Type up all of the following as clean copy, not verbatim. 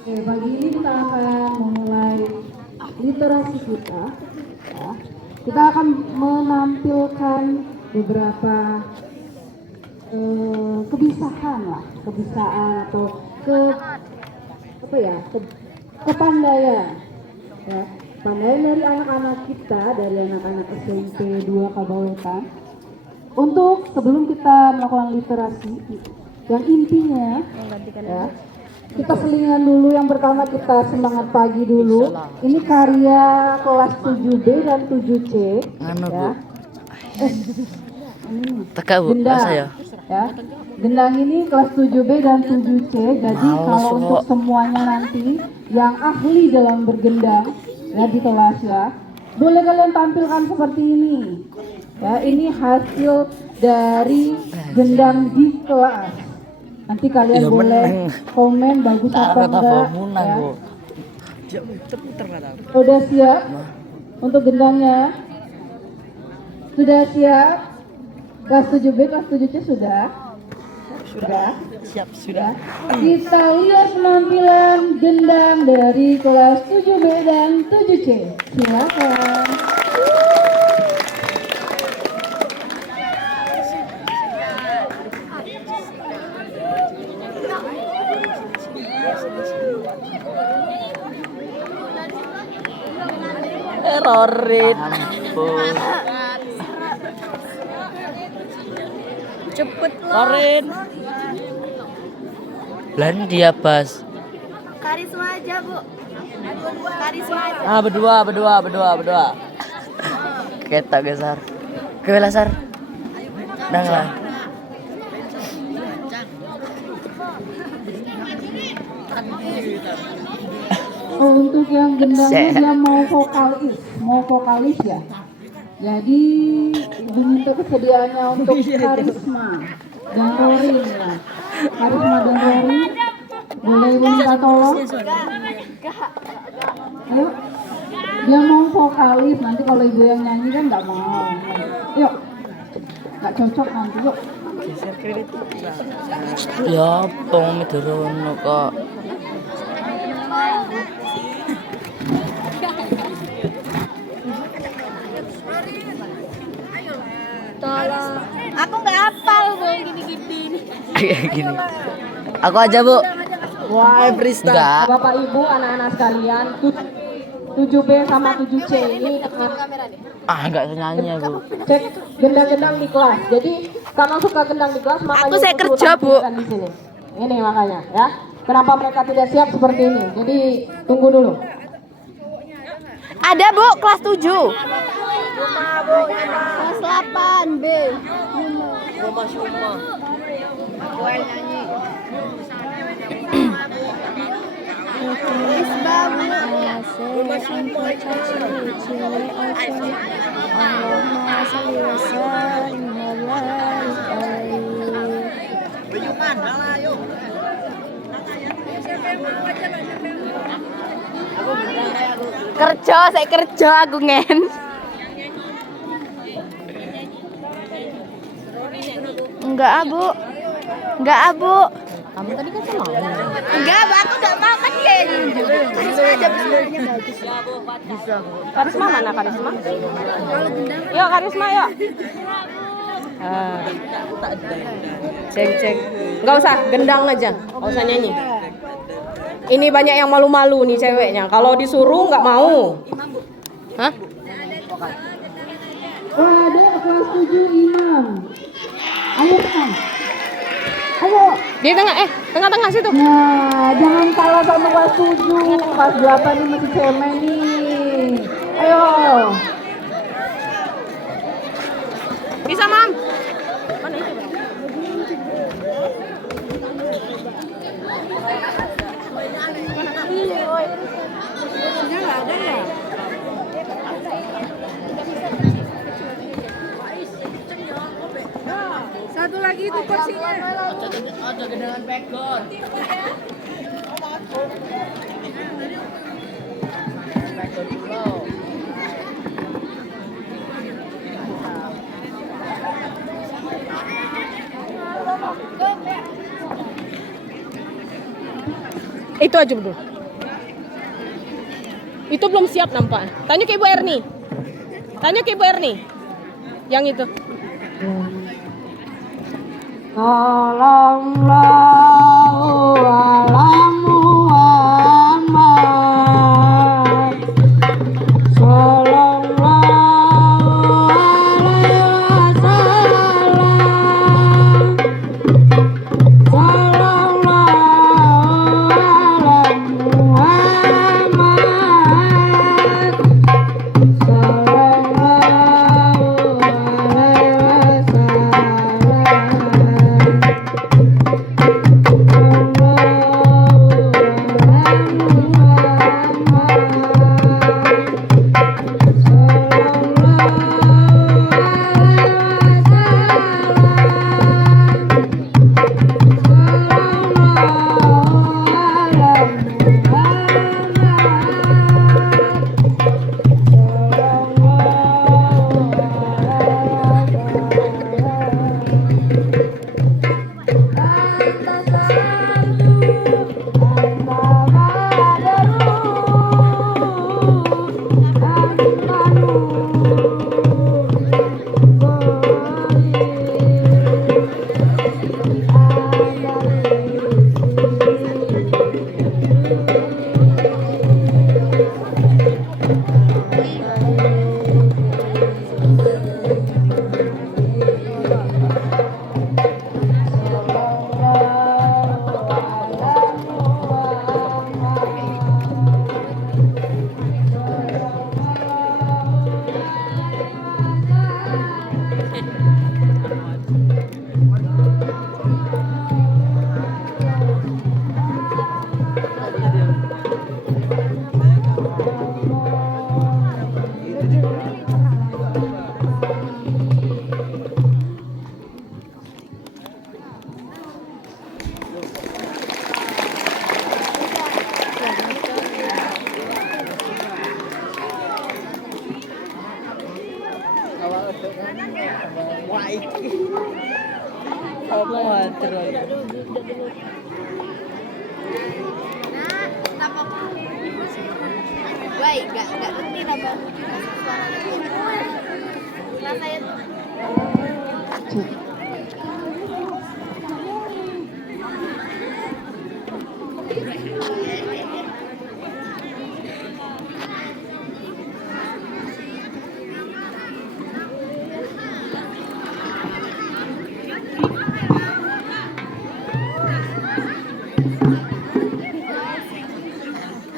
Oke, pagi ini kita akan memulai literasi kita. Ya. Kita akan menampilkan beberapa kebiasaan lah, kebiasaan atau kepandaian. Ya. Pandaian dari anak-anak kita, dari anak-anak SMP 2 Kabawetan. Untuk sebelum kita melakukan literasi, yang intinya ya, kita selingan dulu. Yang pertama kita semangat pagi dulu. Ini karya kelas 7B dan 7C ya. Gendang ya. Gendang ini kelas 7B dan 7C. Jadi kalau untuk semuanya nanti yang ahli dalam bergendang ya di kelas ya, boleh kalian tampilkan seperti ini. Ya, ini hasil dari gendang di kelas. Nanti kalian boleh komen bagus apa enggak ya. Udah siap untuk gendangnya? Sudah siap? Kelas 7B, kelas 7C sudah? Sudah? Siap, sudah. Kita lihat penampilan gendang dari kelas 7B dan 7C. Silakan. Erorit. Cepet Lorin. Lan dia bas. Karisma aja, Bu. Karisma aja. Ah, berdua. Kita gesar. Ke Lasar. Dang lah. Untuk yang gendangnya dia mau vokalis ya. Jadi ibu minta kesediaannya untuk Karisma dan Rorin ya. Karisma dan Rorin, boleh ibu minta tolong? Ayo, dia mau vokalis, nanti kalau ibu yang nyanyi kan nggak mau. Yuk, nggak cocok nanti yuk. Ya, pong turun kok. Tolong. Aku nggak hafal, Bu, gini-gini. Gini. Aku aja, Bu. Wah, Brista. Enggak. Bapak Ibu, anak-anak sekalian, 7B sama 7C ini Enggak nyanyi aku. cek gendang-gendang di kelas. Jadi karena suka gendang di kelas, makanya Saya ikut kerja, Bu. tampilkan di sini. Ini makanya ya. Kenapa mereka tidak siap seperti ini? Jadi tunggu dulu. Ada, Bu, kelas 7. Kelas 8B. Saya kerja aku ngen. Enggak, Abu. Kamu tadi kan sama. Enggak, Bu, aku enggak mau kan dia yang nunjuk. Karisma aja sebenarnya bagus. Karisma mana Karisma? Yuk Karisma yuk. Ceng. Nggak usah, gendang aja. Nggak usah nyanyi. Ini banyak yang malu-malu nih ceweknya. Kalau disuruh nggak mau. Hah? Ada kelas 7 Imam. Ayo Imam. Ayo. Di tengah situ. Nah, jangan kalah sama kelas 7. Kelas 8 ini masih cemen nih. Ayo. Bisa, Mam. Satu lagi itu kursinya. Ada gendangan background. Itu aja betul. Itu belum siap nampak. Tanya ke Ibu Erni. Tanya ke Ibu Erni. Yang itu. Sallallahu ala Muhammad. Sallallahu alaihi wasallam. Sallallahu ala Muhammad. Sallallahu alaihi wasallam. Baik, gak ngerti apa. Nah, saya tuh.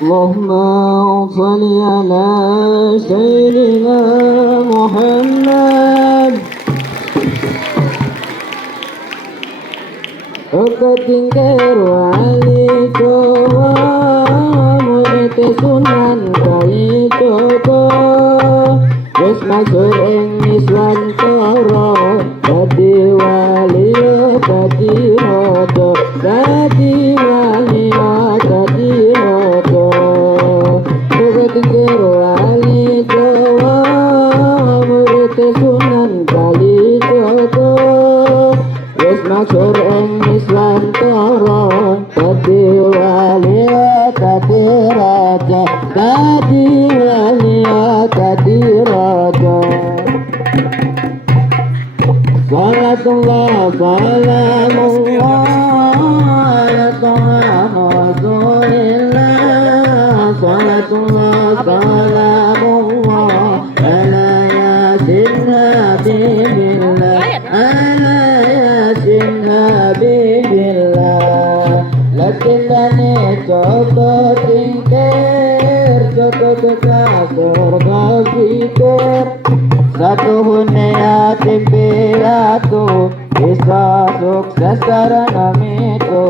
Allahumma salli ala Sayyidina Muhammad. Ketingker wali kowa murite sunan kali toko wis masuk ing Iswantara dadi wali dadi raja dadi wali dadi raja ketingker wali kowa murite sunan kali toko wis masuk ing Iswantara dadi wali dadi raja dadi wali dadi raja. Salatullah salamullah ala Taha Rasulillah. Salatullah salamullah ala Yasin Habibillah ala Yasin Habibillah. Latindane coba tingker coba kasur pikir satu yatim piatu bisa sukses karena itu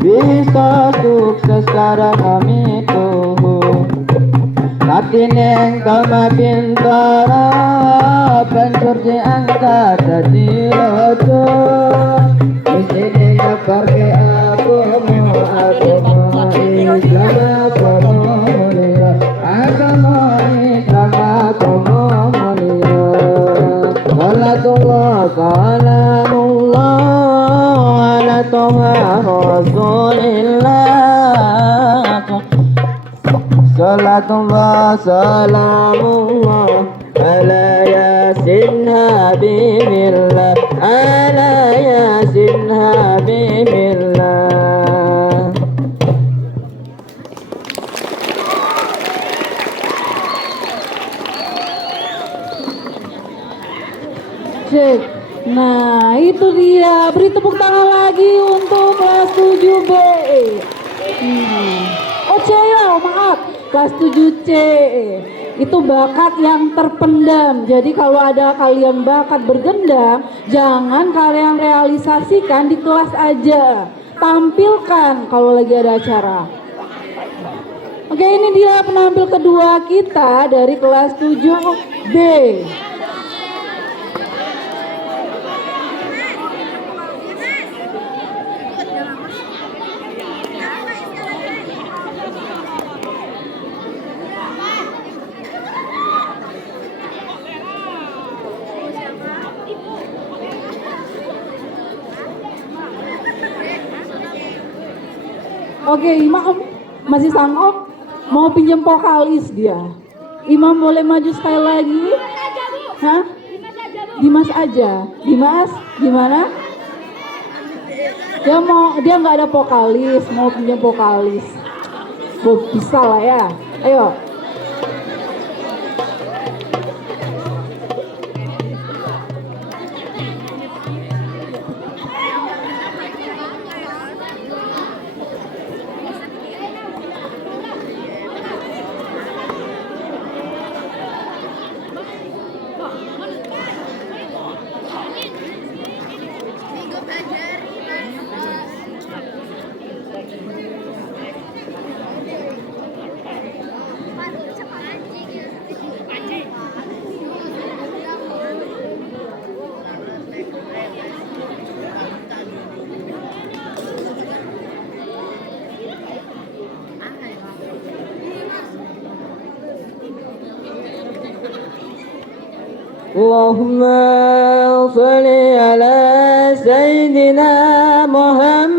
bisa sukses karena itu tapi neng kama bintara pencur diangkat jadi rojo di sini nyabar ke aku mau Islam aku mau mulia agama Islam aku mau mulia. Salatullah salamullah ala Taha Rasulillah. Salatullah salamullah ala yasin habibillah, ala yasin habibillah. Cek. Nah, itu dia. Beri tepuk tangan lagi untuk kelas 7B. Oh, C ya, maaf. Kelas 7C. Itu bakat yang terpendam. Jadi kalau ada kalian bakat bergendang, jangan kalian realisasikan di kelas aja. Tampilkan kalau lagi ada acara. Oke, ini dia penampil kedua kita dari kelas 7B. Oke, Imam masih sanggup? Mau pinjam vokalis dia. Imam boleh maju sekali lagi? Hah? Dimas aja. Dimas, gimana? Dia nggak ada vokalis, mau pinjam vokalis. Bisa lah ya. Ayo. Allahumma sholli ala Sayyidina Muhammad.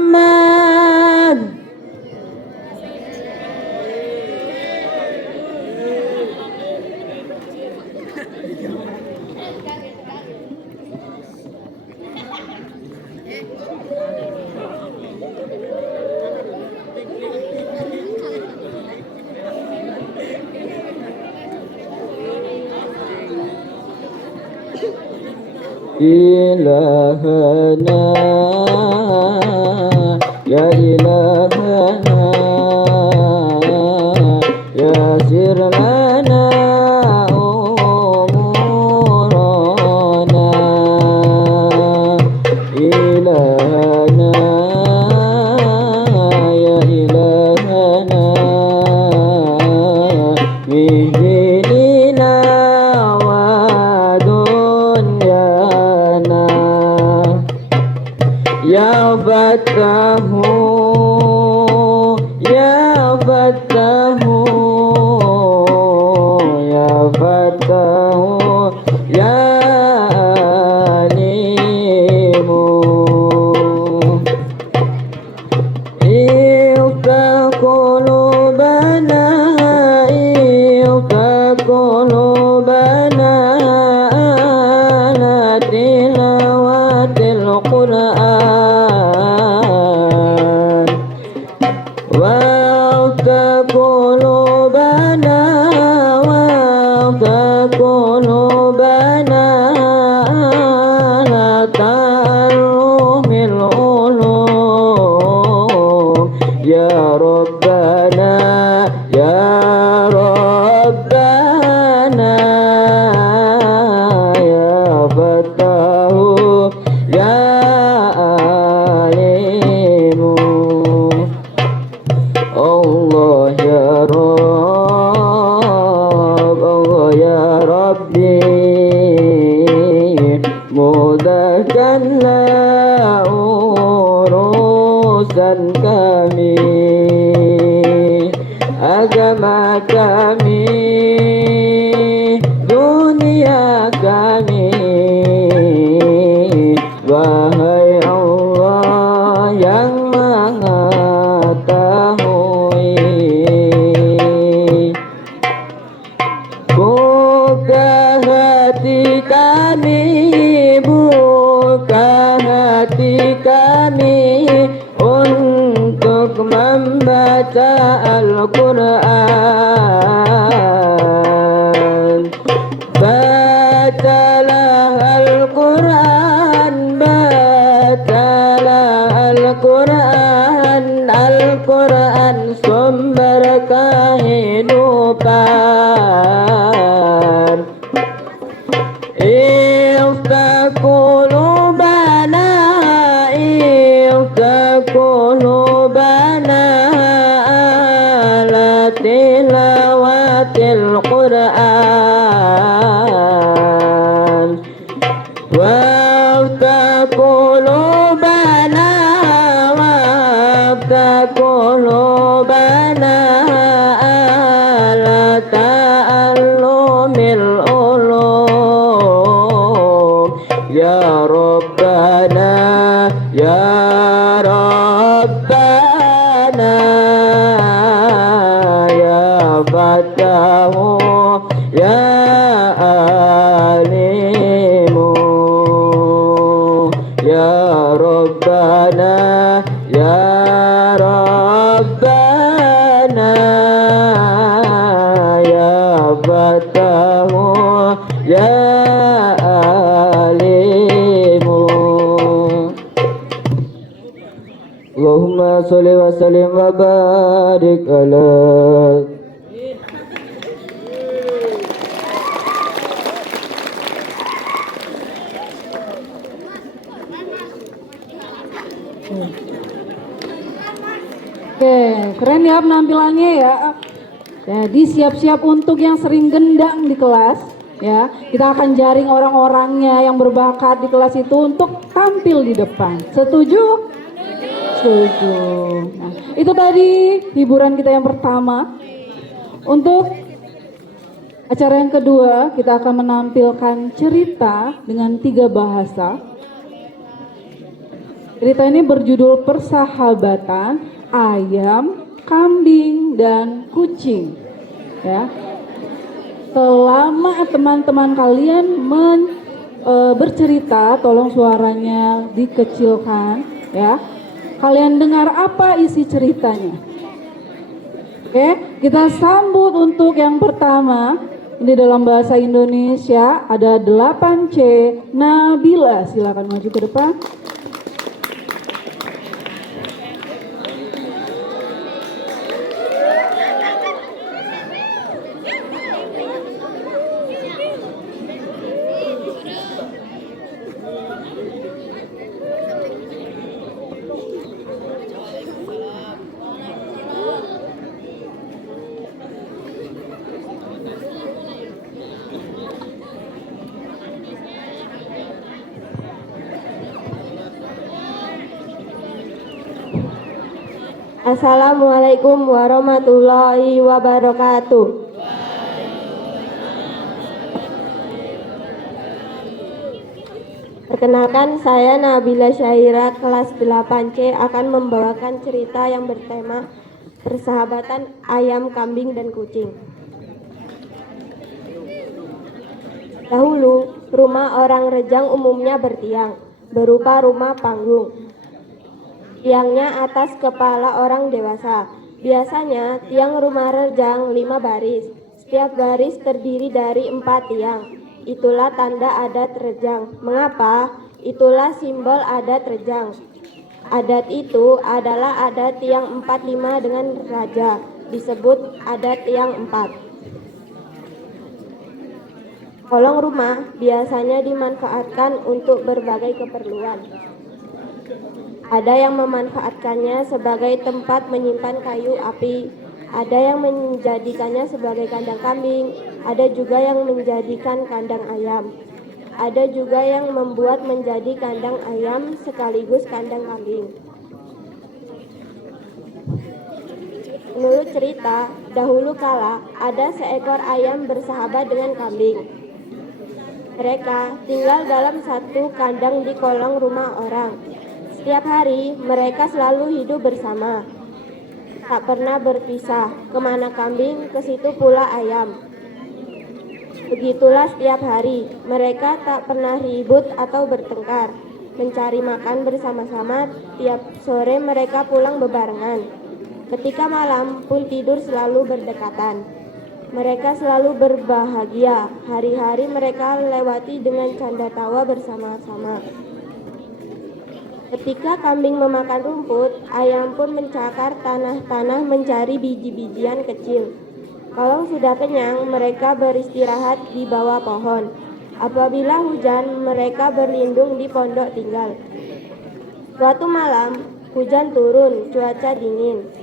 Ilahana ya ilahana yasir lana umurana ilahana ya ilahana mihdina wa dunyana ya Fattahu ya Fattahu ya Fattahu ya Alimu iftah qulubana iftah qulubana ala tilawatil Qur'an waftah qulubana waftah qulubana ala ta'allumil ulum ya Rabbana ya Rabbana ya Fattahu ya Alimu Allah ya Rabb Allah ya Rabbi mudahkanlah urusan kami agama kami dunia kami wahai Allah yang mengetahui baca Al-Quran, bacalah Al-Quran, bacalah Al-Quran. Al-Quran sumber kehidupan. Iftah qulubana, iftah qulubana ala tilawatil Quran. Waftah qulubana, waftah qulubana ala ta'allumil ulum. Ya Rabbana, ya Rabbana, ya Fatahu, ya Alimu. Ya Rabbana, ya Rabbana, ya Fatahu, ya Alimu. Allahumma sholli wa sallim wa barik ala. Oke, keren ya penampilannya ya. Jadi siap-siap untuk yang sering gendang di kelas ya. Kita akan jaring orang-orangnya yang berbakat di kelas itu untuk tampil di depan. Setuju? Setuju. Nah, itu tadi hiburan kita yang pertama. Untuk acara yang kedua, kita akan menampilkan cerita dengan 3 bahasa. Cerita ini berjudul Persahabatan Ayam, Kambing, dan Kucing. Ya. Selama teman-teman kalian bercerita, tolong suaranya dikecilkan, ya. Kalian dengar apa isi ceritanya? Oke, kita sambut untuk yang pertama. Ini dalam bahasa Indonesia ada 8C Nabila. Silakan maju ke depan. Assalamualaikum warahmatullahi wabarakatuh. Perkenalkan, saya Nabila Syaira kelas 8C akan membawakan cerita yang bertema Persahabatan Ayam, Kambing, dan Kucing. Dahulu, rumah orang Rejang umumnya bertiang, berupa rumah panggung. Tiangnya atas kepala orang dewasa. Biasanya tiang rumah Rejang 5 baris. Setiap baris terdiri dari 4 tiang. Itulah tanda adat Rejang. Mengapa? Itulah simbol adat Rejang. Adat itu adalah adat tiang 4-5 dengan raja. Disebut adat tiang 4. Kolong rumah biasanya dimanfaatkan untuk berbagai keperluan. Ada yang memanfaatkannya sebagai tempat menyimpan kayu api, ada yang menjadikannya sebagai kandang kambing, ada juga yang menjadikan kandang ayam, ada juga yang membuat menjadi kandang ayam sekaligus kandang kambing. Menurut cerita, dahulu kala ada seekor ayam bersahabat dengan kambing. Mereka tinggal dalam satu kandang di kolong rumah orang. Setiap hari mereka selalu hidup bersama, tak pernah berpisah. Kemana kambing, ke situ pula ayam. Begitulah setiap hari, mereka tak pernah ribut atau bertengkar. Mencari makan bersama-sama, tiap sore mereka pulang bebarengan. Ketika malam pun tidur selalu berdekatan. Mereka selalu berbahagia. Hari-hari mereka lewati dengan canda tawa bersama-sama. Ketika kambing memakan rumput, ayam pun mencakar tanah-tanah mencari biji-bijian kecil. Kalau sudah kenyang, mereka beristirahat di bawah pohon. Apabila hujan, mereka berlindung di pondok tinggal. Suatu malam, hujan turun, cuaca dingin.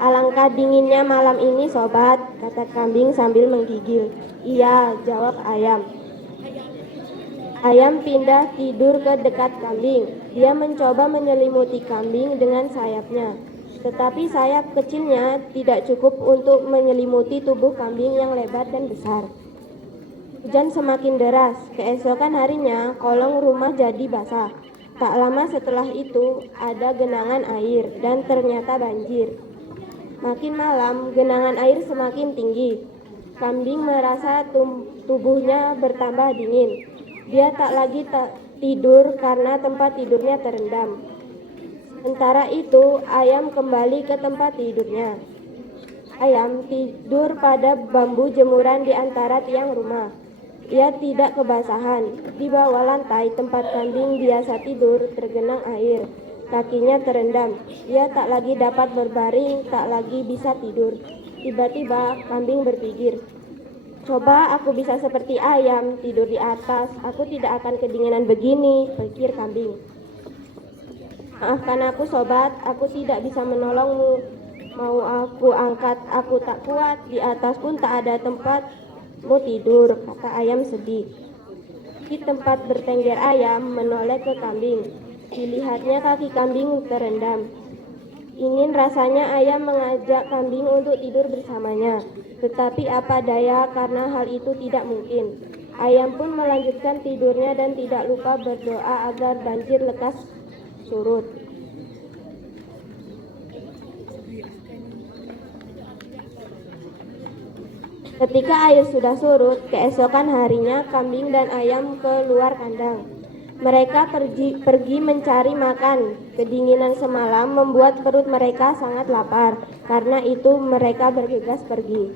Alangkah dinginnya malam ini, sobat, kata kambing sambil menggigil. Iya, jawab ayam. Ayam pindah tidur ke dekat kambing. Dia mencoba menyelimuti kambing dengan sayapnya. Tetapi sayap kecilnya tidak cukup untuk menyelimuti tubuh kambing yang lebar dan besar. Hujan semakin deras. Keesokan harinya, kolong rumah jadi basah. Tak lama setelah itu, ada genangan air dan ternyata banjir. Makin malam, genangan air semakin tinggi. Kambing merasa tubuhnya bertambah dingin. Dia tak lagi tidur karena tempat tidurnya terendam. Sementara itu, ayam kembali ke tempat tidurnya. Ayam tidur pada bambu jemuran di antara tiang rumah. Ia tidak kebasahan. Di bawah lantai tempat kambing biasa tidur tergenang air. Kakinya terendam. Ia tak lagi dapat berbaring, tak lagi bisa tidur. Tiba-tiba kambing berpikir, coba aku bisa seperti ayam, tidur di atas, aku tidak akan kedinginan begini, pikir kambing. Maafkan aku sobat, aku tidak bisa menolongmu. Mau aku angkat, aku tak kuat, di atas pun tak ada tempatmu tidur, kata ayam sedih. Di tempat bertengger ayam menoleh ke kambing. Dilihatnya kaki kambing terendam. Ingin rasanya ayam mengajak kambing untuk tidur bersamanya. Tetapi apa daya karena hal itu tidak mungkin. Ayam pun melanjutkan tidurnya dan tidak lupa berdoa agar banjir lekas surut. Ketika air sudah surut, keesokan harinya kambing dan ayam keluar kandang. Mereka pergi mencari makan. Kedinginan semalam membuat perut mereka sangat lapar. Karena itu mereka bergegas pergi.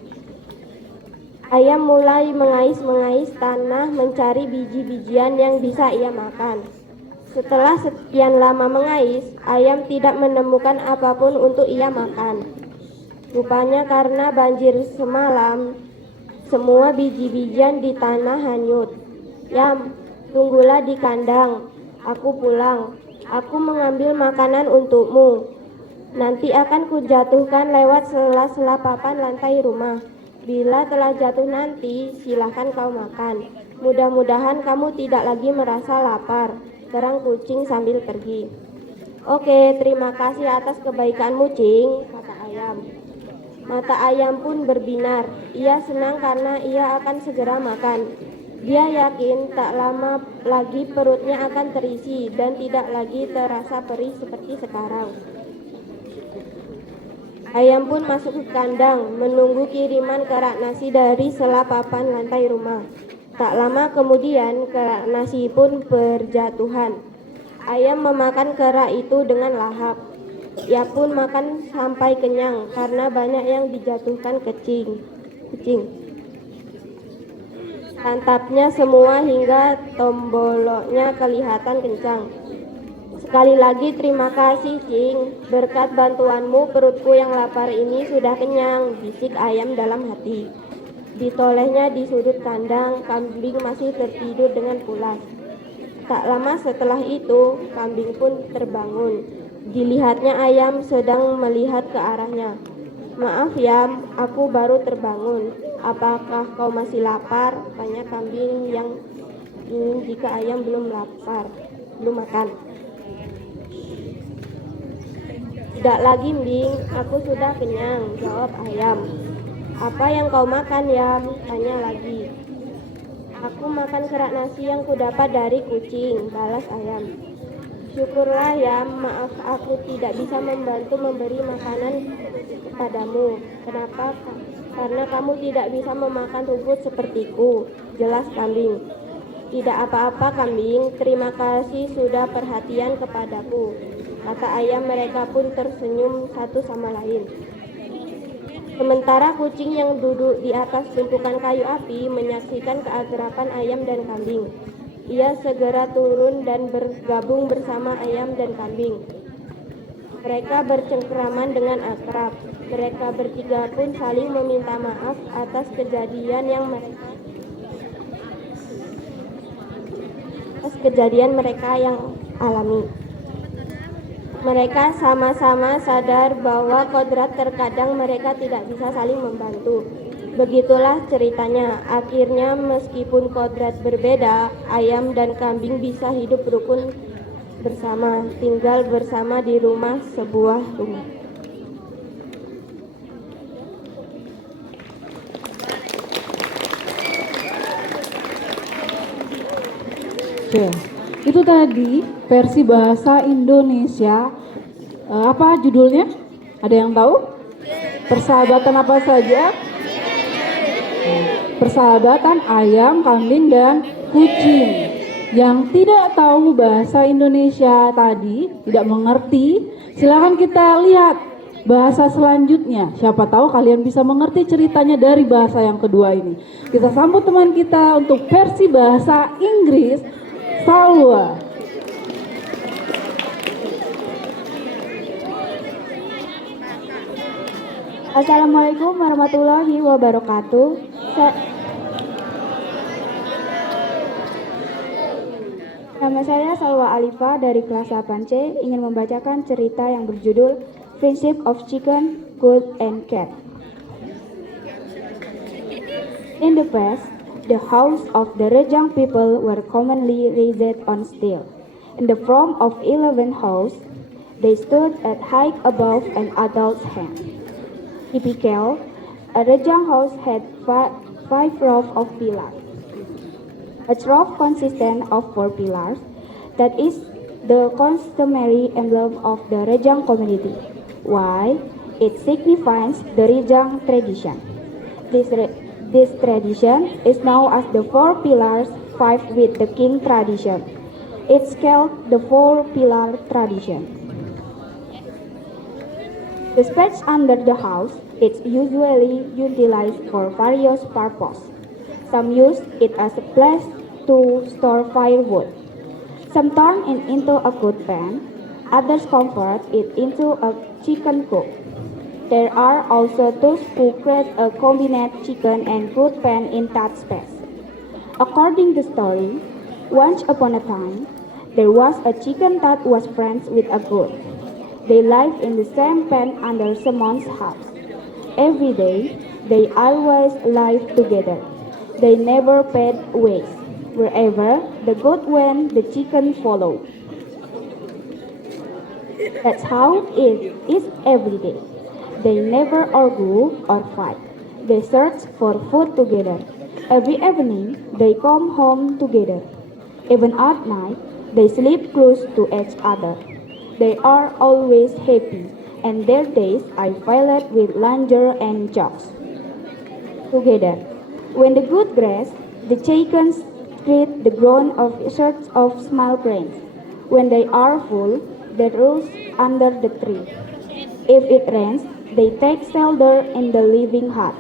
Ayam mulai mengais-mengais tanah mencari biji-bijian yang bisa ia makan. Setelah sekian lama mengais, ayam tidak menemukan apapun untuk ia makan. Rupanya karena banjir semalam, semua biji-bijian di tanah hanyut. Yam, tunggulah di kandang, aku pulang. Aku mengambil makanan untukmu. Nanti akan kujatuhkan lewat sela-sela papan lantai rumah. Bila telah jatuh nanti, silahkan kau makan. Mudah-mudahan kamu tidak lagi merasa lapar, terang kucing sambil pergi. Oke, terima kasih atas kebaikanmu, Cing, kata ayam. Mata ayam pun berbinar. Ia senang karena ia akan segera makan. Dia yakin tak lama lagi perutnya akan terisi dan tidak lagi terasa perih seperti sekarang. Ayam pun masuk ke kandang, menunggu kiriman kerak nasi dari sela papan lantai rumah. Tak lama kemudian kerak nasi pun berjatuhan. Ayam memakan kerak itu dengan lahap. Ia pun makan sampai kenyang karena banyak yang dijatuhkan kucing. Santapnya semua hingga tomboloknya kelihatan kencang. Sekali lagi terima kasih, Cing. Berkat bantuanmu perutku yang lapar ini sudah kenyang, bisik ayam dalam hati. Ditolehnya di sudut kandang, kambing masih tertidur dengan pulas. Tak lama setelah itu, kambing pun terbangun. Dilihatnya ayam sedang melihat ke arahnya. Maaf Yam, aku baru terbangun. Apakah kau masih lapar? Tanya kambing yang ingin jika ayam belum makan. Tidak lagi, Mbing, aku sudah kenyang, jawab ayam. Apa yang kau makan, Yam? Tanya lagi. Aku makan kerak nasi yang kudapat dari kucing, balas ayam. Syukurlah Yam, maaf aku tidak bisa membantu memberi makanan kepadamu. Kenapa? Karena kamu tidak bisa memakan rumput sepertiku, jelas kambing. Tidak apa-apa kambing, terima kasih sudah perhatian kepadaku, kata ayam. Mereka pun tersenyum satu sama lain. Sementara kucing yang duduk di atas tumpukan kayu api menyaksikan keakraban ayam dan kambing. Ia segera turun dan bergabung bersama ayam dan kambing. Mereka bercengkraman dengan akrab. Mereka bertiga pun saling meminta maaf atas kejadian mereka yang alami. Mereka sama-sama sadar bahwa kodrat terkadang mereka tidak bisa saling membantu. Begitulah ceritanya. Akhirnya meskipun kodrat berbeda, ayam dan kambing bisa hidup rukun bersama, tinggal bersama di sebuah rumah. Oke, itu tadi versi bahasa Indonesia. Apa judulnya? Ada yang tahu? Persahabatan apa saja? Persahabatan ayam, kambing, dan kucing. Yang tidak tahu bahasa Indonesia tadi, tidak mengerti, silakan kita lihat bahasa selanjutnya. Siapa tahu kalian bisa mengerti ceritanya dari bahasa yang kedua ini. Kita sambut teman kita untuk versi bahasa Inggris, Salwa. Assalamualaikum warahmatullahi wabarakatuh. Nama saya Salwa Alifa dari kelas 8C, ingin membacakan cerita yang berjudul Friendship of Chicken, Goat, and Cat. In the past, the house of the Rejang people were commonly raised on steel. In the front of 11 houses, they stood at height above an adult's hand. Typical, a Rejang house had five rows of pillars. A trough consisted of 4 pillars. That is the customary emblem of the Rejang community. Why? It signifies the Rejang tradition. This tradition is known as the 4 pillars, 5 with the king tradition. It's called the 4 pillar tradition. The space under the house is usually utilized for various purposes. Some use it as a place to store firewood. Some turn it into a cook pan. Others convert it into a chicken coop. There are also those who create a combined chicken and goat pen in that space. According to the story, once upon a time, there was a chicken that was friends with a goat. They lived in the same pen under someone's house. Every day, they always lived together. They never paid ways. Wherever the goat went, the chicken followed. That's how it is every day. They never argue or fight. They search for food together. Every evening, they come home together. Even at night, they sleep close to each other. They are always happy, and their days are filled with laughter and jokes together. When the goat grazes, the chickens create the ground of sorts of small grains. When they are full, they roost under the tree. If it rains, they take shelter in the living hut.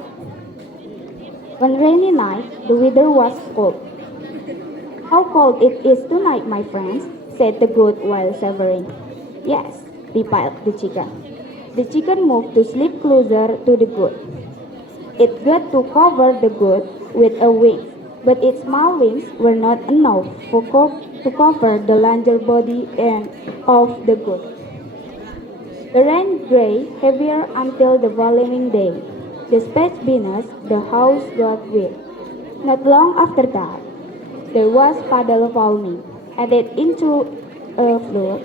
One rainy night, the weather was cold. "How cold it is tonight, my friends," said the goat while shivering. "Yes," replied the chicken. The chicken moved to sleep closer to the goat. It got to cover the goat with a wing, but its small wings were not enough to cover the larger body of the goat. The rain grew heavier until the following day. The space beneath the house got wet. Not long after that, there was puddle falling, added into a flood.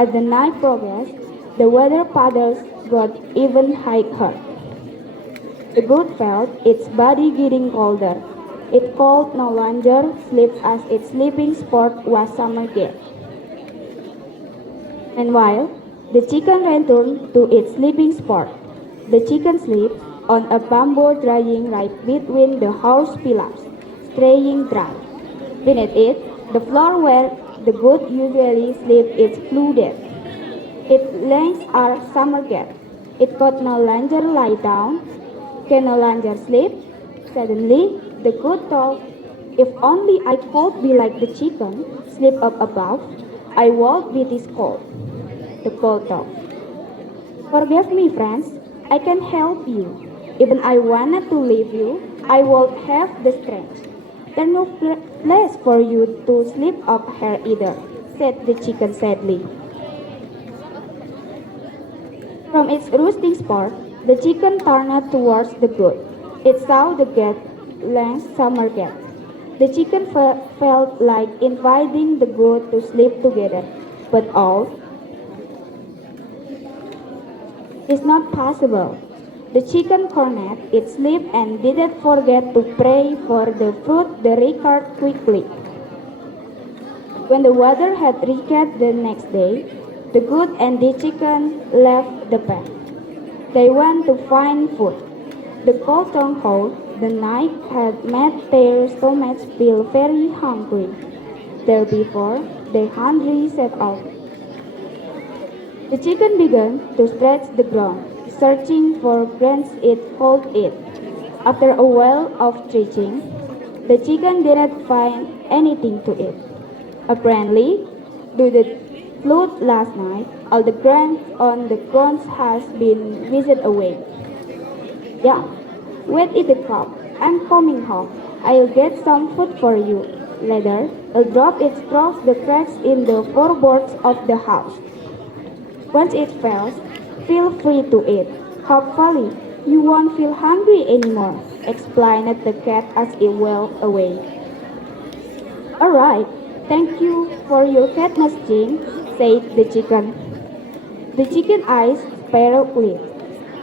As the night progressed, the weather puddles got even higher. The goat felt its body getting colder. It could no longer sleep as its sleeping spot was summer gate. Meanwhile, the chicken returned to its sleeping spot. The chicken slept on a bamboo drying right between the house pillars, staying dry. Beneath it, the floor where the goat usually slept is flooded. Its legs are summer gate. It could no longer lie down, can no longer sleep. Suddenly, the goat thought, if only I could be like the chicken, sleep up above, I won't be this cold. The goat thought, forgive me, friends, I can help you. Even I wanted to leave you, I won't have the strength. There's no place for you to sleep up here either, said the chicken sadly. From its roosting spot, the chicken turned towards the goat. It saw the length summer gap. The chicken felt like inviting the goat to sleep together, but all is not possible. The chicken cornered its sleep and didn't forget to pray for the fruit that recurred quickly. When the weather had recurred the next day, the goat and the chicken left the pen. They went to find food. The cold turned cold. The night had made their stomachs feel very hungry. Therefore, the hungry set off. The chicken began to stretch the ground, searching for grains it could eat. After a while of searching, the chicken didn't find anything to eat. Apparently, due to the flood last night, all the grain on the ground has been whisked away. Yeah, wait in the crop. I'm coming home. I'll get some food for you. Later, I'll drop it across the cracks in the floorboards of the house. Once it fails, feel free to eat. Hopefully, you won't feel hungry anymore, explained the cat as it went away. All right, thank you for your kindness, Jim, said the chicken. The chicken eyes sparkled.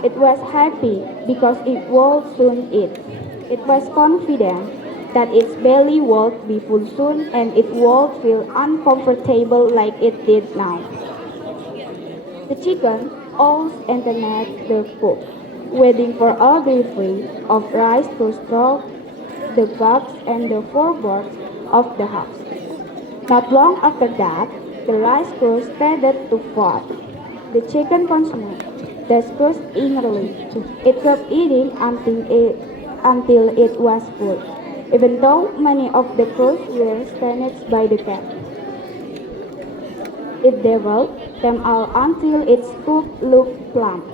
It was happy because it would soon eat. It was confident that its belly would be full soon and it would feel uncomfortable like it did now. The chicken all entered the coop, waiting for a delivery of rice to stock the box and the floorboards of the house. Not long after that, the rice crew started to fall. The chicken consumed the screws eagerly. It kept eating until it was full, even though many of the crows were snatched by the cat. It devoured them all until its scoop looked plump.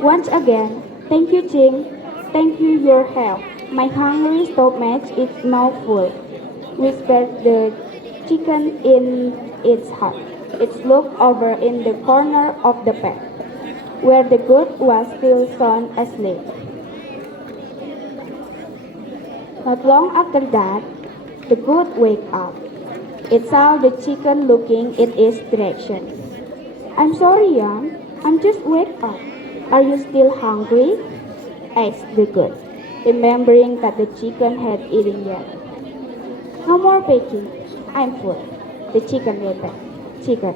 Once again, thank you, Ching. Thank you your help. My hungry stomach is now full, whispered the chicken in its heart. It looked over in the corner of the pen, where the goat was still sound asleep. Not long after that, the goat waked up. It saw the chicken looking in its direction. I'm sorry, young. I'm just wake up. Are you still hungry? Asked the goat, remembering that the chicken had eaten yet. No more baking. I'm full. The chicken replied. Chicken.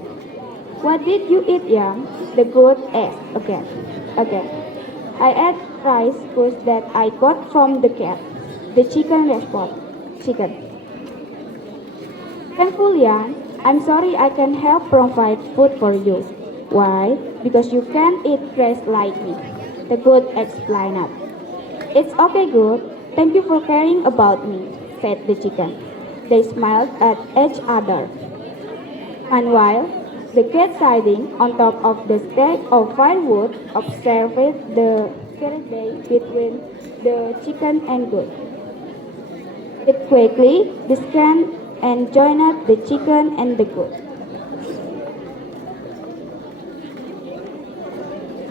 What did you eat, young? The goat asked again. I ate rice crusts that I got from the cat. The chicken responded. Chicken. Thankful, young. I'm sorry I can help provide food for you. Why? Because you can't eat grass like me. The goat explained. It's okay, goat. Thank you for caring about me, said the chicken. They smiled at each other. Meanwhile, the cat sitting on top of the stack of firewood observed the day between the chicken and goat. It quickly discerned and joined the chicken and the goat.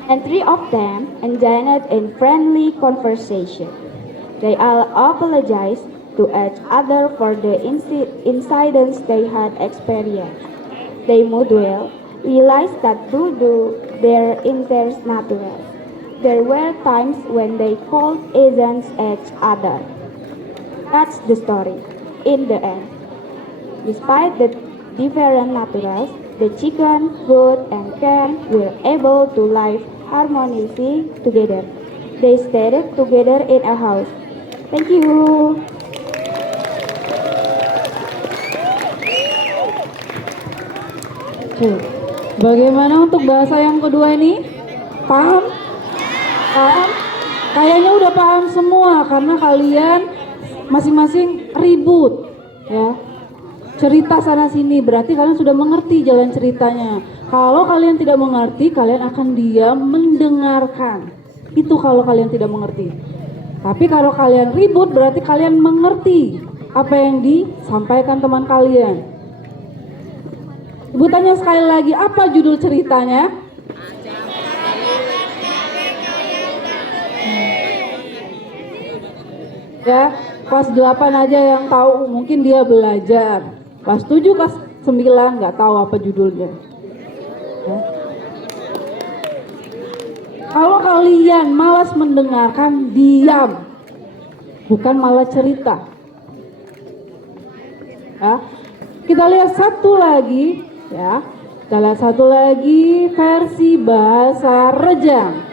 And three of them engaged in friendly conversation. They all apologized to each other for the incidents they had experienced. They mutually realized that due to their intense nature, there were times when they called against each other. That's the story. In the end, despite the different natures, the chicken, goat, and cat were able to live harmoniously together. They stayed together in a house. Thank you. Oke. Bagaimana untuk bahasa yang kedua ini? Paham? Paham? Kayaknya udah paham semua karena kalian masing-masing ribut ya. Cerita sana sini, berarti kalian sudah mengerti jalan ceritanya. Kalau kalian tidak mengerti, kalian akan diam mendengarkan. Itu kalau kalian tidak mengerti. Tapi kalau kalian ribut, berarti kalian mengerti apa yang disampaikan teman kalian. Ibu tanya sekali lagi, apa judul ceritanya? Ya, kelas 8 aja yang tahu, mungkin dia belajar. Kelas 7, kelas 9 nggak tahu apa judulnya. Ya. Kalau kalian malas mendengarkan, diam. Bukan malah cerita. Ya. Kita lihat satu lagi, ya. Kita lihat satu lagi versi bahasa Rejang.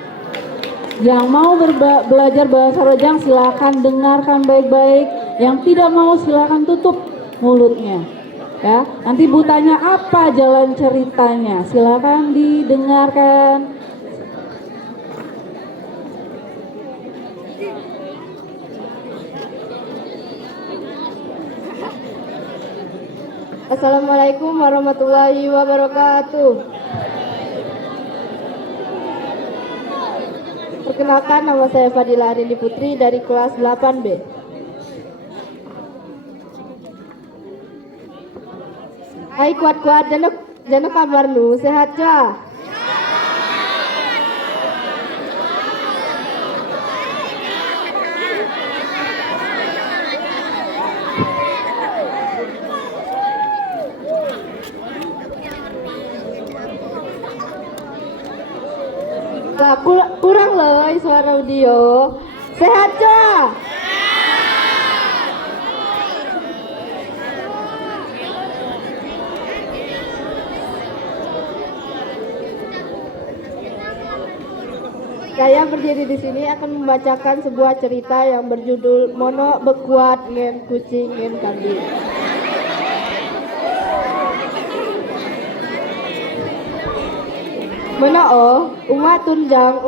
Yang mau belajar bahasa Rejang silakan dengarkan baik-baik. Yang tidak mau silakan tutup mulutnya. Ya, nanti Bu tanya apa jalan ceritanya. Silakan didengarkan. Assalamualaikum warahmatullahi wabarakatuh. Perkenalkan, nama saya Fadila Arini Putri dari kelas 8B. Hai kuat-kuat, jana kabar nu sehat cah? Kurang loh suara audio. Sehat cah? Saya berdiri di sini akan membacakan sebuah cerita yang berjudul Mono Bekuat Ngen Kucing Ngen Kambing. Menoo, umat tunjang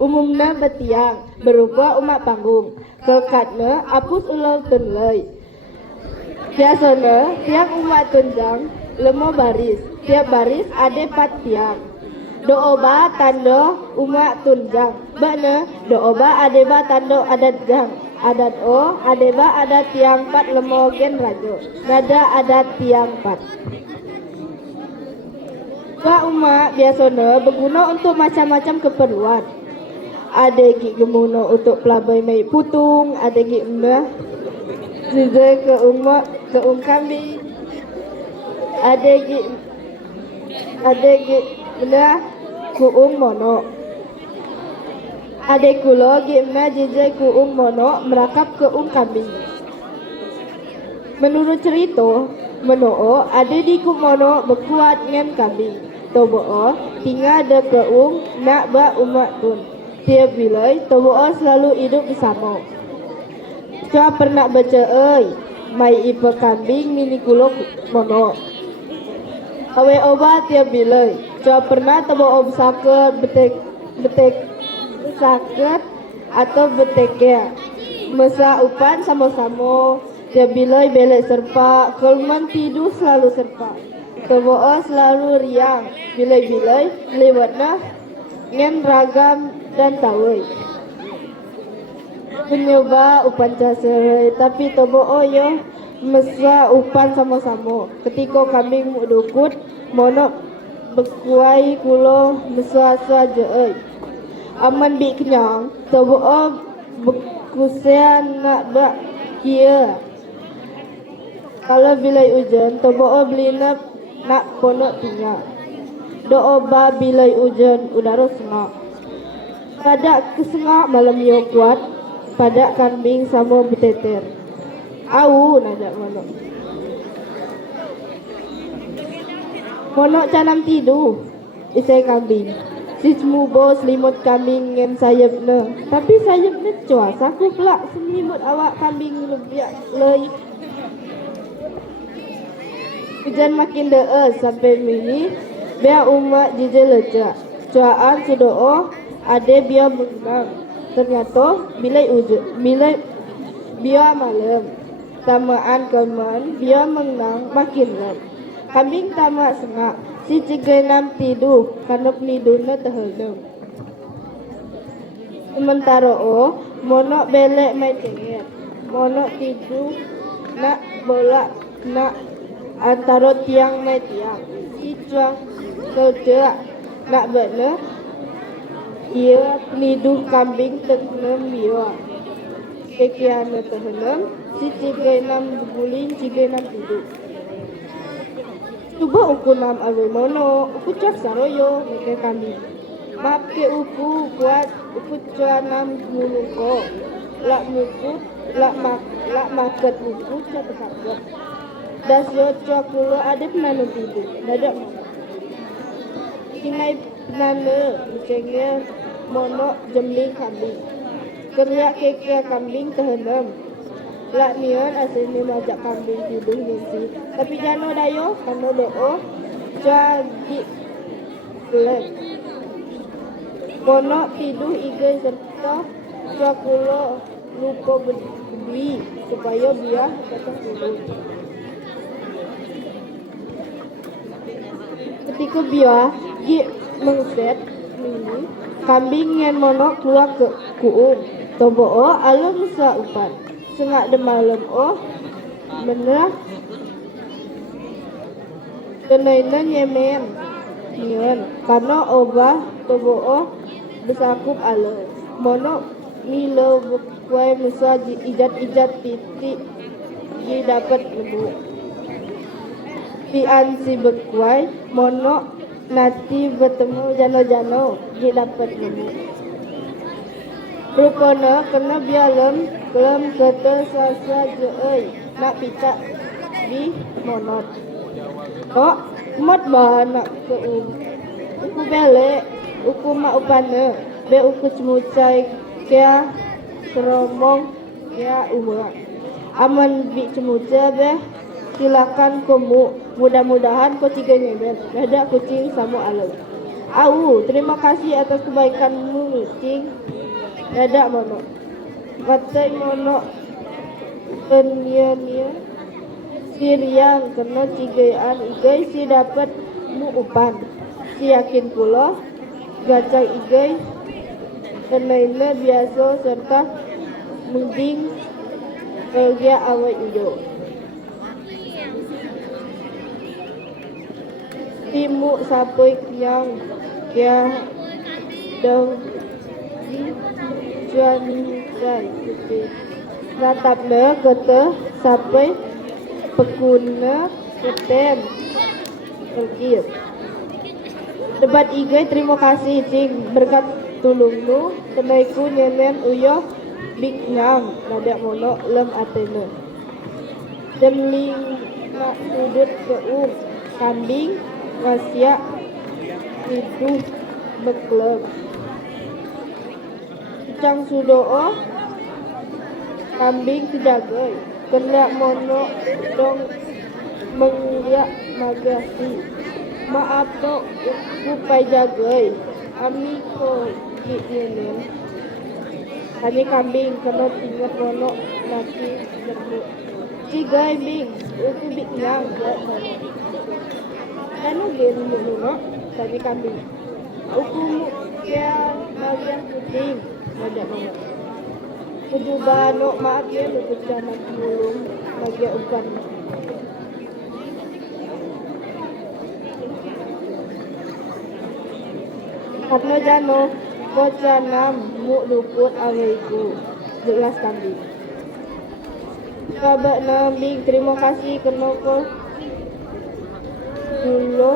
umumna betiang, berupa umat panggung. Kekatna apus ulau tunlei. Biasana tiang umat tunjang lemo baris, tiap baris ade pat tiang. Dooba tando umat tunjang, bakna dooba adeba tando adat jang. Adat o adeba adat tiang pat lemo gen rajo. Nada adat tiang pat. Umat biasanya berguna untuk macam-macam keperluan. Ada gig gemuno untuk pelabai mai putung, ada gig mbah juga ke umat ke kambing. Ada gig mbah ku mono. Ada kulo gig mbah juga ku mono merakap ke kambing. Menurut cerita, menoo ada di kumono berkuat ngen kambing. Tobo'o tinggal de keung nak ba umat tun. Tiap bilai tobo'o selalu hidup bersama. Coba pernah baca mai ipe kambing mini kulo mono. Awe obat tiap bilai. Coba pernah tobo'o besaket betek sakit atau beteknya. Mesa upan sama-sama. Tiap bilai belek serpa. Kulman tidur selalu serpa. Tobo'o selalu riang, bilai-bilai lewatna ngen ragam dan tawai. Mencoba upan casai, tapi tobo'o yo mesra upan sama-sama. Ketika kambing mudukut, mono bekuai kulo mesra saja. Aman bi kenyang, tobo'o bekusian nak bak kia. Kalau bilai hujan, tobo'o beli nak ponok tinggal. Dooba bilai hujan udara sengak. Pada kesengak malam yo kuat, pada kambing sama beteter. Au najak monok. Monok canam tidur, isai kambing. Si cmubo selimut kambing ngen sayapna. Tapi sayapna cuas, aku pelak selimut awak kambing lebih lei. Hujan makin dees sampai mini, biar umat jijik lecak. cuaan sudoo ade biar menang. Ternyata bila biar malam. Tamaan keman biar menang makin lem. Kambing tamak sengak si cigenam tidur kanep niduna terhelem. Sementara monok belek main cengir. Monok tidur nak bolak nak antara tiang main tiang. Si cuang kerja nak bener. Ia niduh kambing terhelem biar. Kekian terhelem. Si cigenam guling cigenam tidur. Cuba uku nam awe mono, uku cak saroyo meke kambing. Maaf ke uku kuat uku cuanam muluko. Lak mukut, lak maket uku cak tekakot. Das yo cak kulo ada penanu tidur, dadak mono. Kinai penanu, cengnya mono jemling kambing. Kerja keke kambing terhenam. Lak nian aslinya majak kambing tidur nyensi. Tapi jano dayo, kano doo, jadi gelap. Kono tidur igai serta cakulo lupa berdui supaya biar kata tidur. Ketika biar mengset ini, kambing yang mono keluar ke kuung. Tobo alun sa upat. Sengak de malam bener kenaina nyemen nyen karena obah tobo besakup ale mono milo bukwai musa ijat titik di dapat lebu pian si bukwai mono nanti bertemu jano di dapat lebu rupanya kena bialem kelem kata sasa jeoi nak picak di monot. Mat bahan nak ke uku belek, uku mak upane, be uku cemucai kia seromong kia umur. Aman bi cemucai be silakan kamu mudah-mudahan kau tiga nyebel. Ada kucing sama alam. Terima kasih atas kebaikanmu kucing. Ada mono. Matai mono penyanyi siriang kena cigaian igai si dapat mu upan si yakin pula gacang igai kenaina biasa serta mending kerja awet ujo timu sapai yang kia dong juan kai ratapna kata sampai pekuna ketem terkir debat igai terima kasih cing berkat tulungmu kenaiku nyemen uyo big nyam nadak mono lem atena jemling nak sudut ke kambing ngasiak itu beklem cang sudoo kambing terjaga kena mono dong mengiak magasi maaf to upai jagai amiko gini hanya kambing kena tinggal mono nanti lembu cigai bing uku biknyang dan ugen mono tadi kambing uku ya bagian putih ada mono Kujuba no maaf ya luput jangan mulung bagi upan. Karena jano kocanam mu luput aweiku jelas kambing. Kabak nambing terima kasih kenapa dulu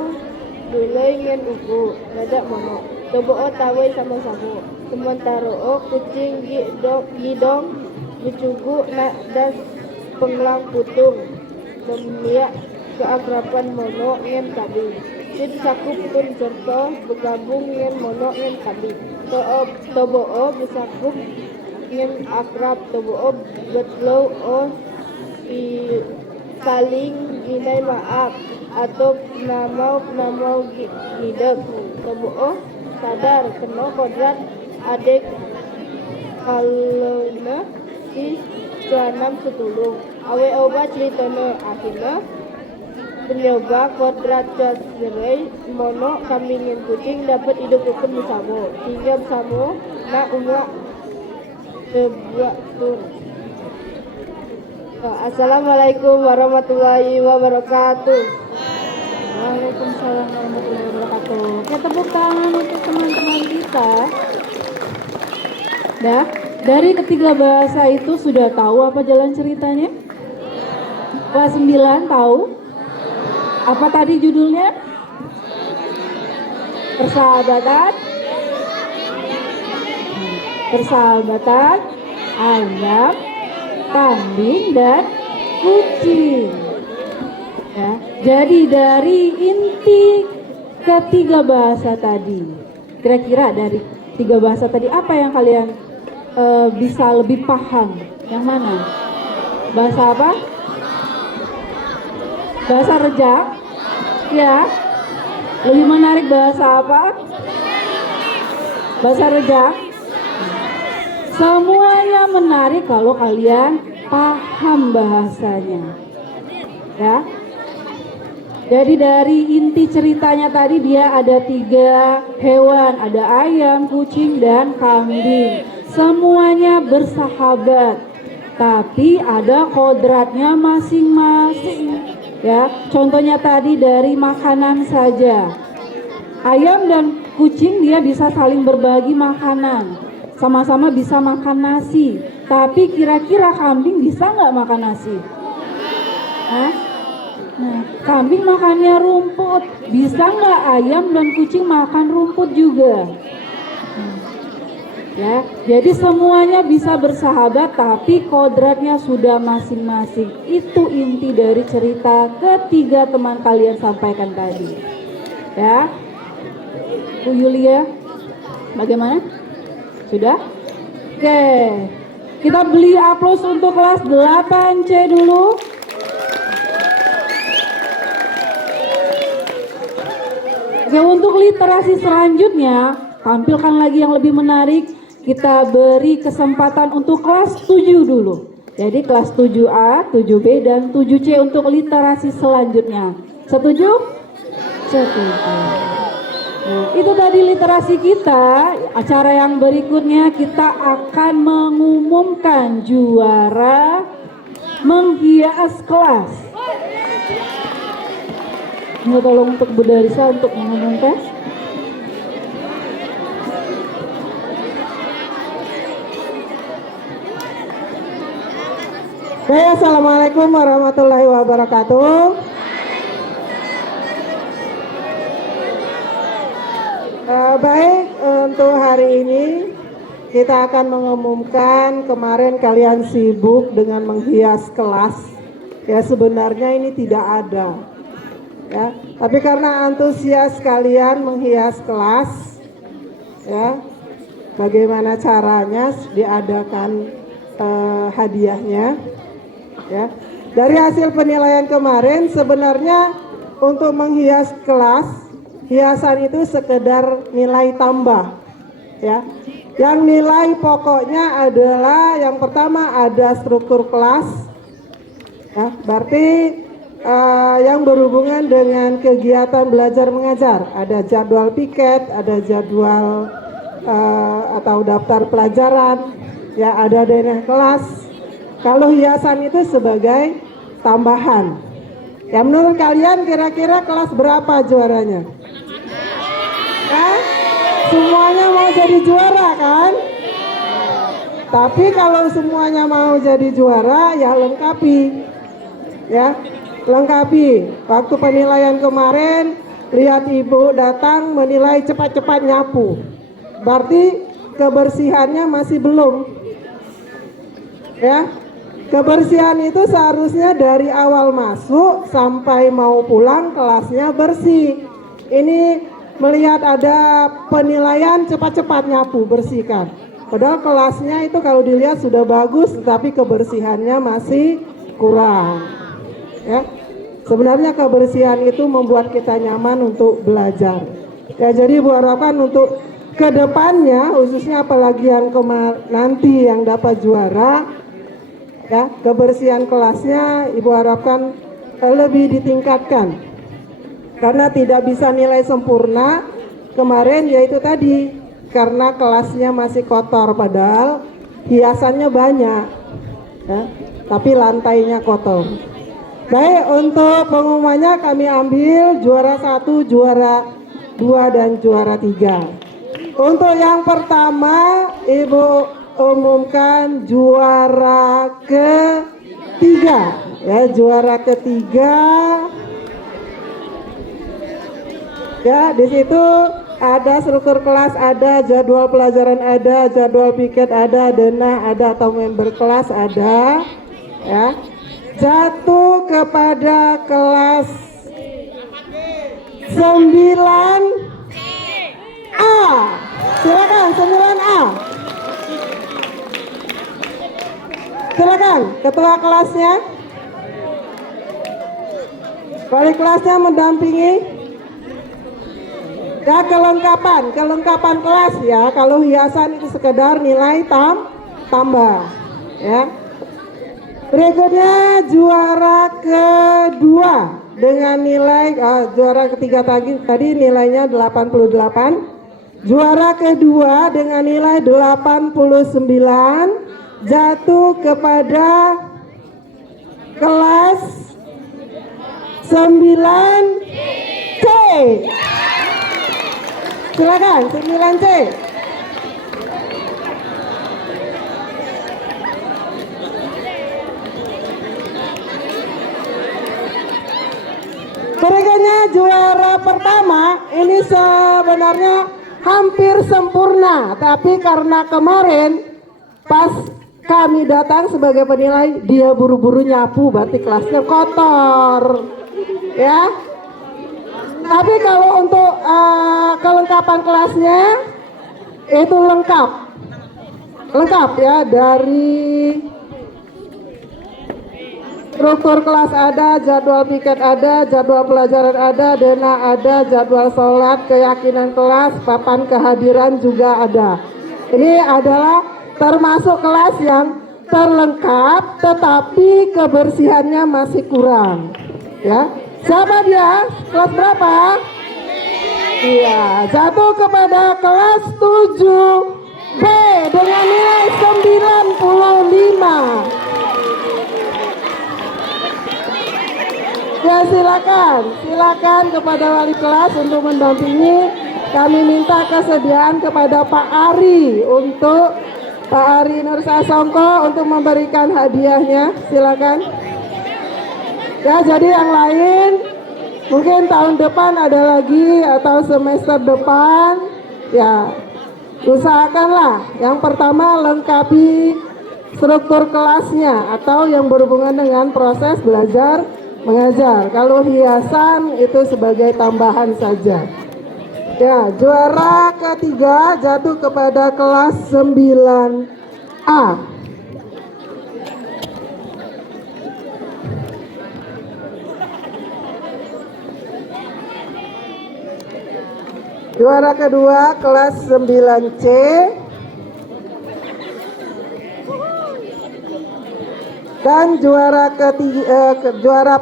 ingin uku dadak mono. Coba tawai sama-sama. Sementara kucing gidong dicugu nak das penglang putung memiak keakraban mono ngen kambing. Sid sakup pun serta bergabung ngen mono ngen kambing. Tobo besakup ngen akrab tobo betlow saling ginai maaf atau namau gidek tobo sadar kena kodrat adik kalena si Suanam setulung awe obat ceritanya akhirnya mencoba kodrat serai mono kambingin kucing dapat hidup rukun bersama sehingga bersama nak umlah sebuah tur. Assalamualaikum warahmatullahi wabarakatuh. Waalaikumsalam warahmatullahi wabarakatuh. Oke, tepuk tangan untuk teman-teman kita. Dah, dari ketiga bahasa itu sudah tahu apa jalan ceritanya? Kelas 9 tahu? Apa tadi judulnya? Persahabatan. Persahabatan ayam, kambing dan kucing. Ya, jadi dari inti ketiga bahasa tadi, kira-kira dari tiga bahasa tadi apa yang kalian bisa lebih paham? Yang mana? Bahasa apa? Bahasa rejak? Ya. Lebih menarik bahasa apa? Bahasa rejak? Semuanya menarik kalau kalian paham bahasanya. Ya. Jadi dari inti ceritanya tadi dia ada 3 hewan, ada ayam, kucing, dan kambing. Semuanya bersahabat, tapi ada kodratnya masing-masing. Ya, contohnya tadi dari makanan saja. Ayam dan kucing dia bisa saling berbagi makanan, sama-sama bisa makan nasi. Tapi kira-kira kambing bisa nggak makan nasi? Hah? Nah, kambing makannya rumput, bisa nggak ayam dan kucing makan rumput juga? Ya, jadi semuanya bisa bersahabat, tapi kodratnya sudah masing-masing. Itu inti dari cerita ketiga teman kalian sampaikan tadi. Ya, Bu Yulia, bagaimana? Sudah? Oke, kita beli aplaus untuk kelas 8C dulu. Oke, untuk literasi selanjutnya, tampilkan lagi yang lebih menarik. Kita beri kesempatan untuk kelas 7 dulu. Jadi kelas 7A, 7B, dan 7C untuk literasi selanjutnya. Setuju? Setuju. Nah, itu tadi literasi kita. Acara yang berikutnya kita akan mengumumkan juara menghias kelas. Minta tolong untuk Bu Darisa untuk mengumumkan. Oke, assalamualaikum warahmatullahi wabarakatuh. Baik, untuk hari ini kita akan mengumumkan, kemarin kalian sibuk dengan menghias kelas. Ya, sebenarnya ini tidak ada. Ya, tapi karena antusias kalian menghias kelas, ya, bagaimana caranya diadakan hadiahnya? Ya, dari hasil penilaian kemarin sebenarnya untuk menghias kelas, hiasan itu sekedar nilai tambah. Ya, yang nilai pokoknya adalah yang pertama ada struktur kelas. Ya, berarti yang berhubungan dengan kegiatan belajar mengajar, ada jadwal piket, ada jadwal atau daftar pelajaran, ya, ada denah kelas. Kalau hiasan itu sebagai tambahan. Ya, menurut kalian kira-kira kelas berapa juaranya? Semuanya mau jadi juara kan? Tapi kalau semuanya mau jadi juara, ya lengkapi. Ya, lengkapi. Waktu penilaian kemarin, lihat ibu datang menilai cepat-cepat nyapu. Berarti kebersihannya masih belum. Ya, kebersihan itu seharusnya dari awal masuk sampai mau pulang kelasnya bersih. Ini melihat ada penilaian cepat-cepat nyapu, bersihkan. Padahal kelasnya itu kalau dilihat sudah bagus, tetapi kebersihannya masih kurang. Ya, sebenarnya kebersihan itu membuat kita nyaman untuk belajar. Ya, jadi Bu harapkan untuk kedepannya, khususnya apalagi yang nanti yang dapat juara, ya, kebersihan kelasnya Ibu harapkan lebih ditingkatkan. Karena tidak bisa nilai sempurna kemarin, yaitu tadi karena kelasnya masih kotor, padahal hiasannya banyak, ya, tapi lantainya kotor. Baik, untuk pengumumannya kami ambil juara 1, juara 2, dan juara 3. Untuk yang pertama, Ibu umumkan juara ketiga, ya, juara ketiga. Ya, di situ ada struktur kelas, ada jadwal pelajaran, ada jadwal piket, ada denah, ada atau member kelas, ada, ya. Jatuh kepada kelas 9A. Silakan 9A. Silakan ketua kelasnya. Wali kelasnya mendampingi. Ya, kelengkapan kelas, ya. Kalau hiasan itu sekedar nilai tambah, ya. Berikutnya juara kedua dengan nilai juara ketiga tadi nilainya 88. Juara kedua dengan nilai 89 jatuh kepada kelas 9C. Silakan 9C. Berikutnya juara pertama ini sebenarnya hampir sempurna, tapi karena kemarin pas kami datang sebagai penilai dia buru-buru nyapu, berarti kelasnya kotor, ya. Tapi kalau untuk kelengkapan kelasnya itu lengkap ya, dari struktur kelas ada, jadwal piket ada, jadwal pelajaran ada, denah ada, jadwal sholat, keyakinan kelas, papan kehadiran juga ada. Ini adalah termasuk kelas yang terlengkap, tetapi kebersihannya masih kurang, ya. Siapa dia? Kelas berapa? Iya, jatuh kepada kelas 7B dengan nilai 95. Ya, silakan kepada wali kelas untuk mendampingi. Kami minta kesediaan kepada Pak Ari Nur Sasongko untuk memberikan hadiahnya. Silakan. Ya, jadi yang lain mungkin tahun depan ada lagi atau semester depan, ya usahakanlah yang pertama lengkapi struktur kelasnya atau yang berhubungan dengan proses belajar mengajar. Kalau hiasan itu sebagai tambahan saja. Ya, juara ketiga jatuh kepada kelas 9A. Juara kedua kelas 9C. Dan juara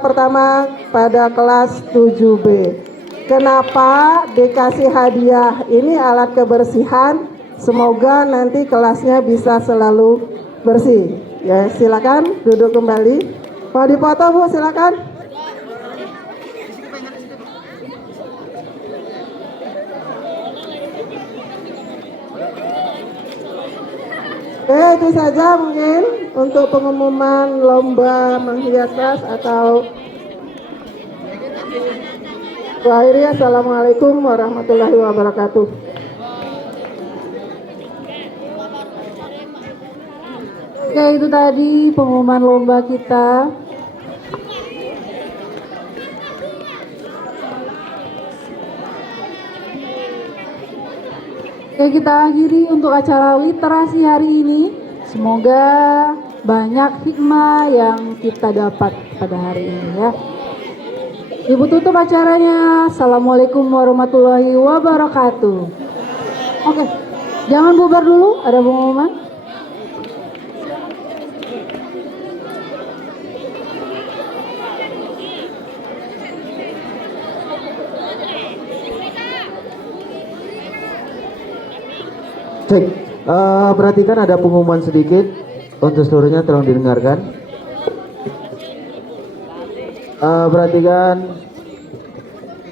pertama pada kelas 7B. Kenapa dikasih hadiah ini alat kebersihan? Semoga nanti kelasnya bisa selalu bersih. Ya, silakan duduk kembali. Mau dipoto, Bu, silakan. Itu saja mungkin untuk pengumuman lomba menghias kelas atau akhirnya. Assalamualaikum warahmatullahi wabarakatuh. Oke, itu tadi pengumuman lomba kita. Oke, kita akhiri untuk acara literasi hari ini. Semoga banyak hikmah yang kita dapat pada hari ini, ya. Ibu tutup acaranya. Assalamualaikum warahmatullahi wabarakatuh. Oke, jangan bubar dulu, ada pengumuman. Cek, perhatikan ada pengumuman sedikit untuk seluruhnya, tolong didengarkan. Perhatikan,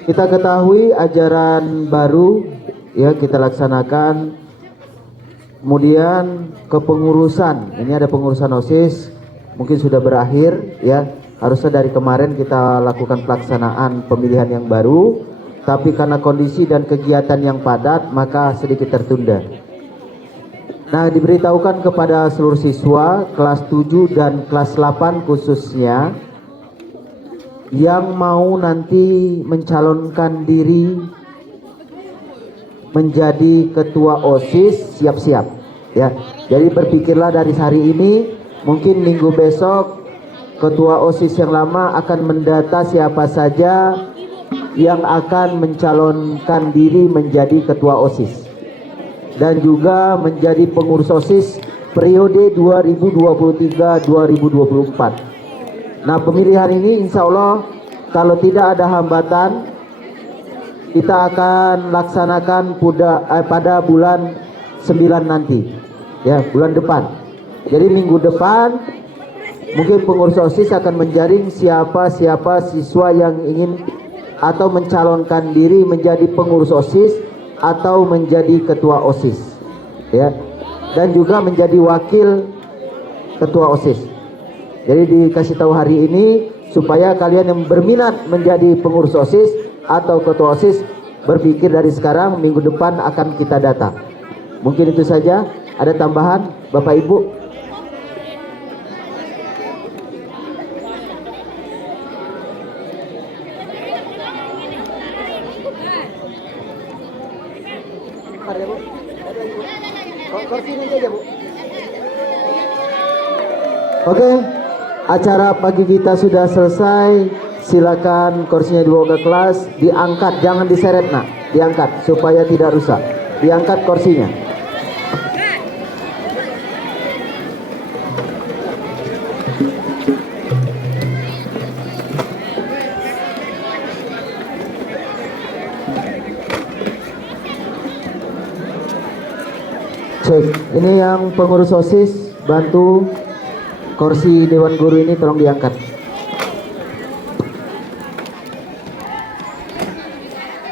kita ketahui ajaran baru ya kita laksanakan. Kemudian kepengurusan, ini ada pengurusan OSIS mungkin sudah berakhir ya. Harusnya dari kemarin kita lakukan pelaksanaan pemilihan yang baru, tapi karena kondisi dan kegiatan yang padat maka sedikit tertunda. Nah, diberitahukan kepada seluruh siswa kelas 7 dan kelas 8 khususnya yang mau nanti mencalonkan diri menjadi ketua OSIS, siap-siap ya. Jadi berpikirlah dari hari ini, mungkin minggu besok ketua OSIS yang lama akan mendata siapa saja yang akan mencalonkan diri menjadi ketua OSIS dan juga menjadi pengurus OSIS periode 2023-2024. Nah, pemilihan ini insya Allah kalau tidak ada hambatan kita akan laksanakan pada bulan 9 nanti ya, bulan depan. Jadi minggu depan mungkin pengurus OSIS akan menjaring siapa siswa yang ingin atau mencalonkan diri menjadi pengurus OSIS atau menjadi ketua OSIS ya, dan juga menjadi wakil ketua OSIS. Jadi dikasih tahu hari ini supaya kalian yang berminat menjadi pengurus OSIS atau ketua OSIS berpikir dari sekarang, minggu depan akan kita data. Mungkin itu saja. Ada tambahan Bapak Ibu? Oke, acara pagi kita sudah selesai. Silakan kursinya dibawa ke kelas, diangkat, jangan diseret nak, diangkat supaya tidak rusak. Diangkat kursinya. Cek, ini yang pengurus OSIS, bantu kursi Dewan Guru ini tolong diangkat.